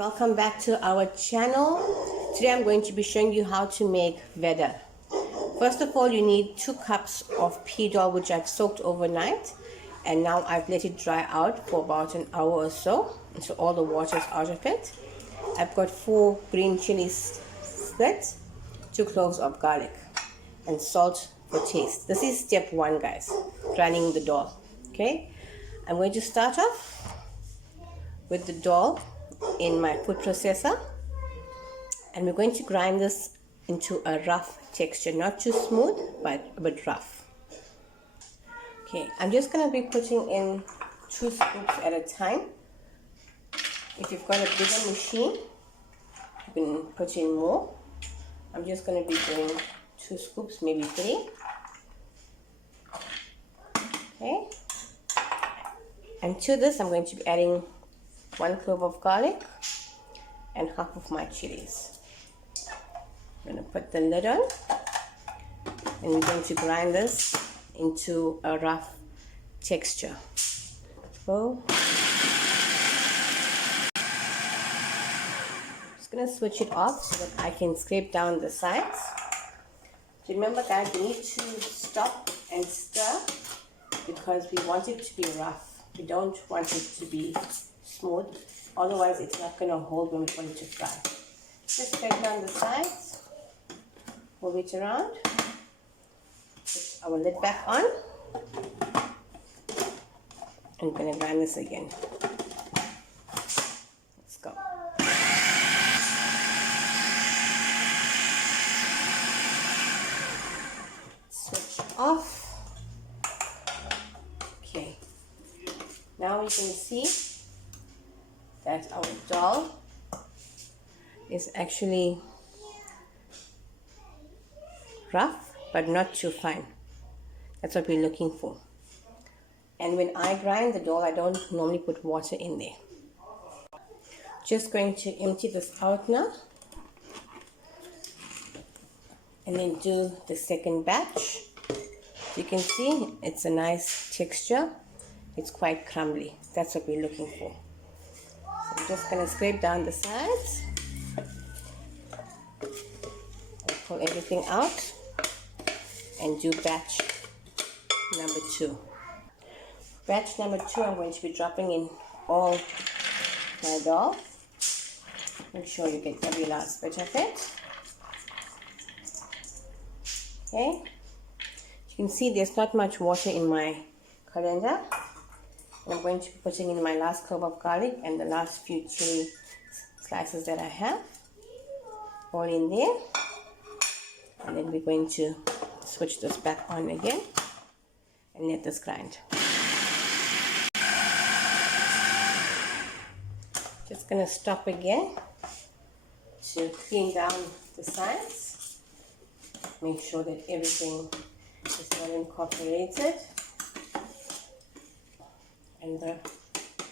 Welcome back to our channel. Today I'm going to be showing you how to make Vedda. First of all, you need 2 cups of pea dhall, which I've soaked overnight, and now I've let it dry out for about an hour or so until all the water is out of it. I've got 4 green chilies split, 2 cloves of garlic, and salt for taste. This is step 1, guys, grinding the dhall. Okay, I'm going to start off with the dhall in my food processor, and we're going to grind this into a rough texture, not too smooth but a bit rough. Okay, I'm just going to be putting in 2 scoops at a time. If you've got a bigger machine, you can put in more. I'm just going to be doing 2 scoops, maybe 3. Okay, and to this I'm going to be adding 1 clove of garlic and half of my chilies. I'm going to put the lid on, and we're going to grind this into a rough texture. So, just going to switch it off so that I can scrape down the sides. Remember, guys, you need to stop and stir because we want it to be rough. We don't want it to be smooth, otherwise it's not going to hold when we put it to fry. Just scrape down the sides, move it around, put our lid back on, and I'm going to grind this again. Let's go. Switch off. Okay, now you can see that our dhall is actually rough but not too fine. That's what we're looking for. And when I grind the dhall, I don't normally put water in there. Just going to empty this out now and then do the second batch. You can see it's a nice texture. It's quite crumbly. That's what we're looking for. So I'm just going to scrape down the sides and pull everything out and do batch number 2. Batch number 2, I'm going to be dropping in all my dhall. Make sure you get every last bit of it. Okay, you can see there's not much water in my colander. I'm going to be putting in my last clove of garlic and the last few chili slices that I have, all in there. And then we're going to switch this back on again and let this grind. Just going to stop again to clean down the sides. Make sure that everything is well incorporated. And the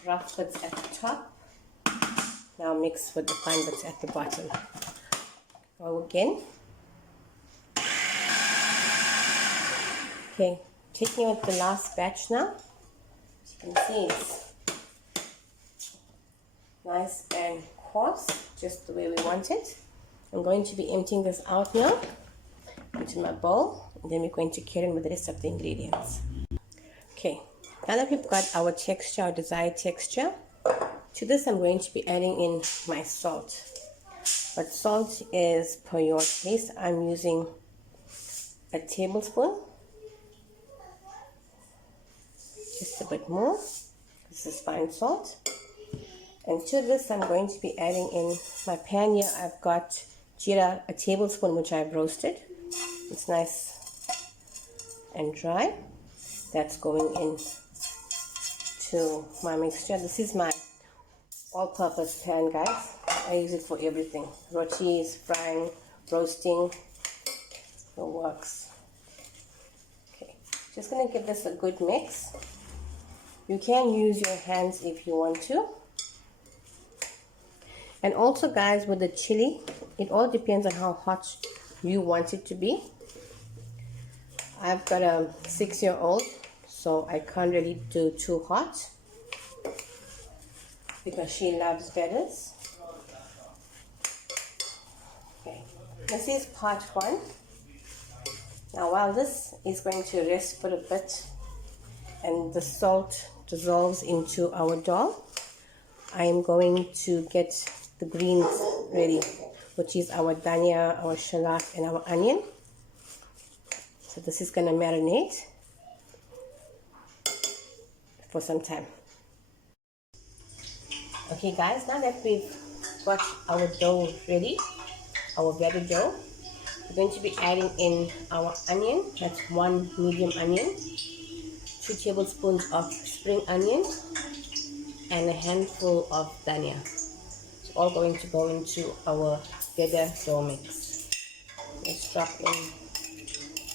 rough bits at the top now mix with the fine bits at the bottom. Go again. Okay, taking out the last batch now. As you can see, it's nice and coarse, just the way we want it. I'm going to be emptying this out now into my bowl, and then we're going to carry on with the rest of the ingredients. Okay. Now that we've got our texture, our desired texture, to this I'm going to be adding in my salt. But salt is per your taste. I'm using a tablespoon, just a bit more. This is fine salt. And to this I'm going to be adding in my pan here. I've got jeera, a tablespoon, which I've roasted. It's nice and dry. That's going in to my mixture. This is my all-purpose pan, guys. I use it for everything: rotis, frying, roasting, the works. Okay, just gonna give this a good mix. You can use your hands if you want to. And also, guys, with the chili, it all depends on how hot you want it to be. I've got a 6-year-old, so I can't really do too hot because she loves Veddas. This is part one. Now while this is going to rest for a bit and the salt dissolves into our dhall, I am going to get the greens ready, which is our dhania, our shallot, and our onion. So this is going to marinate for some time. Okay guys, now that we've got our dough ready, our Vedda dough, we're going to be adding in our onion. That's 1 medium onion, 2 tablespoons of spring onion, and a handful of dhania. It's all going to go into our Vedda dough mix. Let's drop in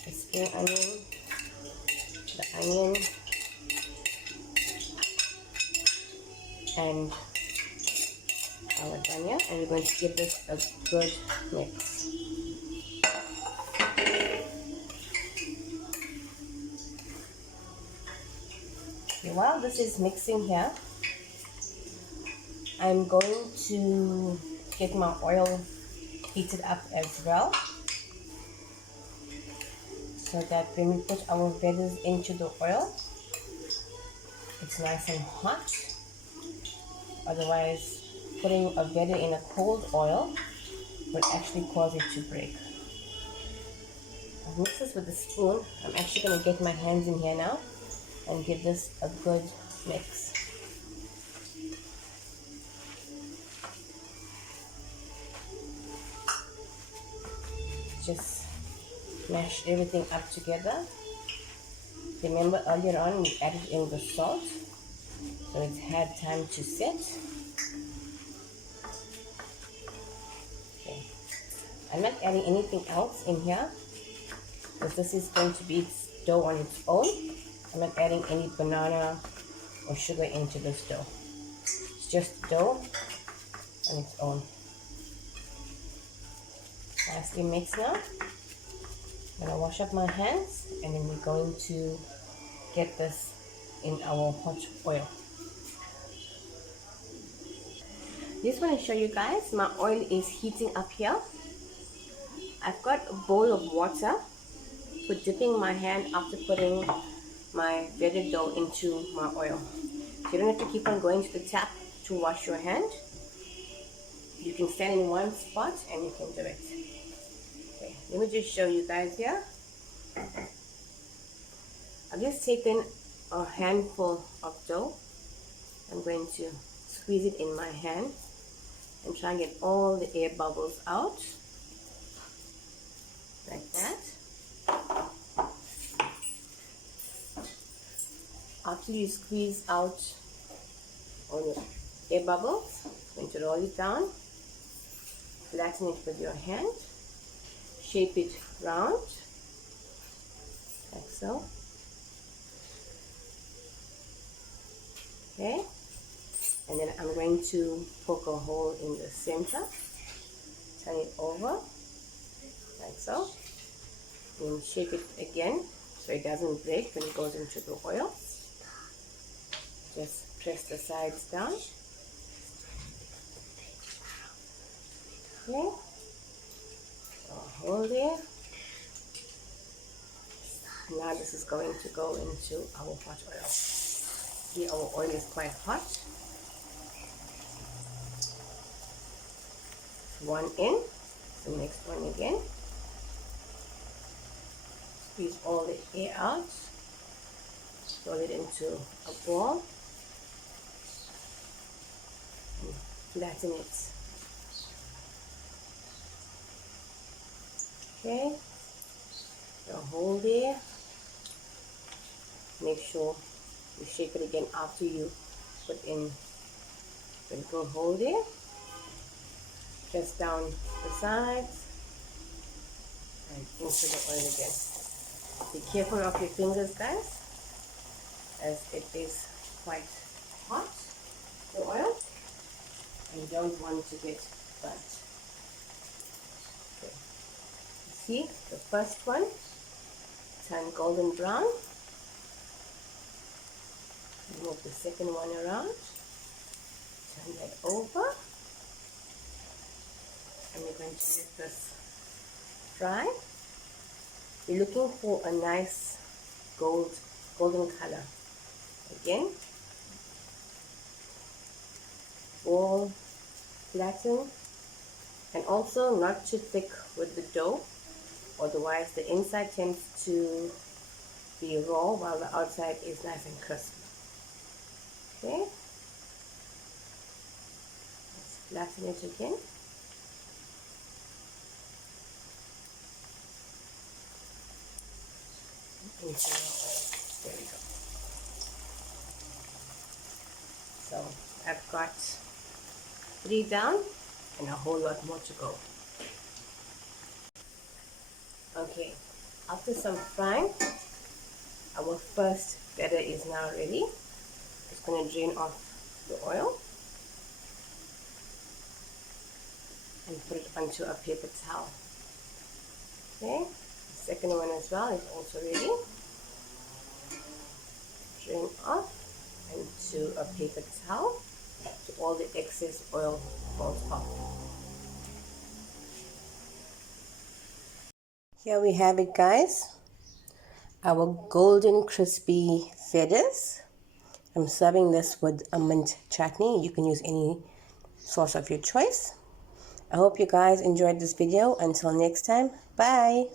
the spring onion, the onion, and our dhania, and we're going to give this a good mix. Okay, while this is mixing here, I'm going to get my oil heated up as well, so that when we put our Veddas into the oil, it's nice and hot. Otherwise, putting a Vedda in a cold oil would actually cause it to break. I'll mix this with a spoon. I'm actually going to get my hands in here now and give this a good mix. Just mash everything up together. Remember earlier on we added in the salt, so it's had time to set. Okay. I'm not adding anything else in here because this is going to be dough on its own. I'm not adding any banana or sugar into this dough. It's just dough on its own. Nicely mixed now. I'm going to wash up my hands, and then we're going to get this in our hot oil. Just want to show you guys, my oil is heating up here. I've got a bowl of water for dipping my hand after putting my Vedda dough into my oil. So you don't have to keep on going to the tap to wash your hand. You can stand in one spot and you can do it. Okay, let me just show you guys here. I've just taken a handful of dough. I'm going to squeeze it in my hand and try and get all the air bubbles out, like that. After you squeeze out all your air bubbles, you're going to roll it down, flatten it with your hand, shape it round, like so. Okay, and then I'm going to poke a hole in the center, turn it over, like so, and shape it again so it doesn't break when it goes into the oil. Just press the sides down. Okay, so hold there. Now this is going to go into our hot oil. See, our oil is quite hot. One in, the next one again. Squeeze all the air out. Roll it into a ball. And flatten it. Okay. So hold there. Make sure you shake it again after you put in the little hole there. Press down the sides and into the oil again. Be careful of your fingers, guys, as it is quite hot, the oil, and you don't want to get burnt. Okay. See, the first one turn golden brown. Move the second one around, turn that over, and we're going to let this fry. We're looking for a nice golden color. Again, all flatten, and also not too thick with the dough, otherwise the inside tends to be raw while the outside is nice and crisp. Okay, let's flatten it again. There we go. So I've got 3 down and a whole lot more to go. Okay, after some frying, our first batter is now ready. Just going to drain off the oil and put it onto a paper towel. Okay, the second one as well is also ready. Drain off into a paper towel so all the excess oil falls off. Here we have it, guys. Our golden crispy Veddas. I'm serving this with a mint chutney. You can use any sauce of your choice. I hope you guys enjoyed this video. Until next time, bye.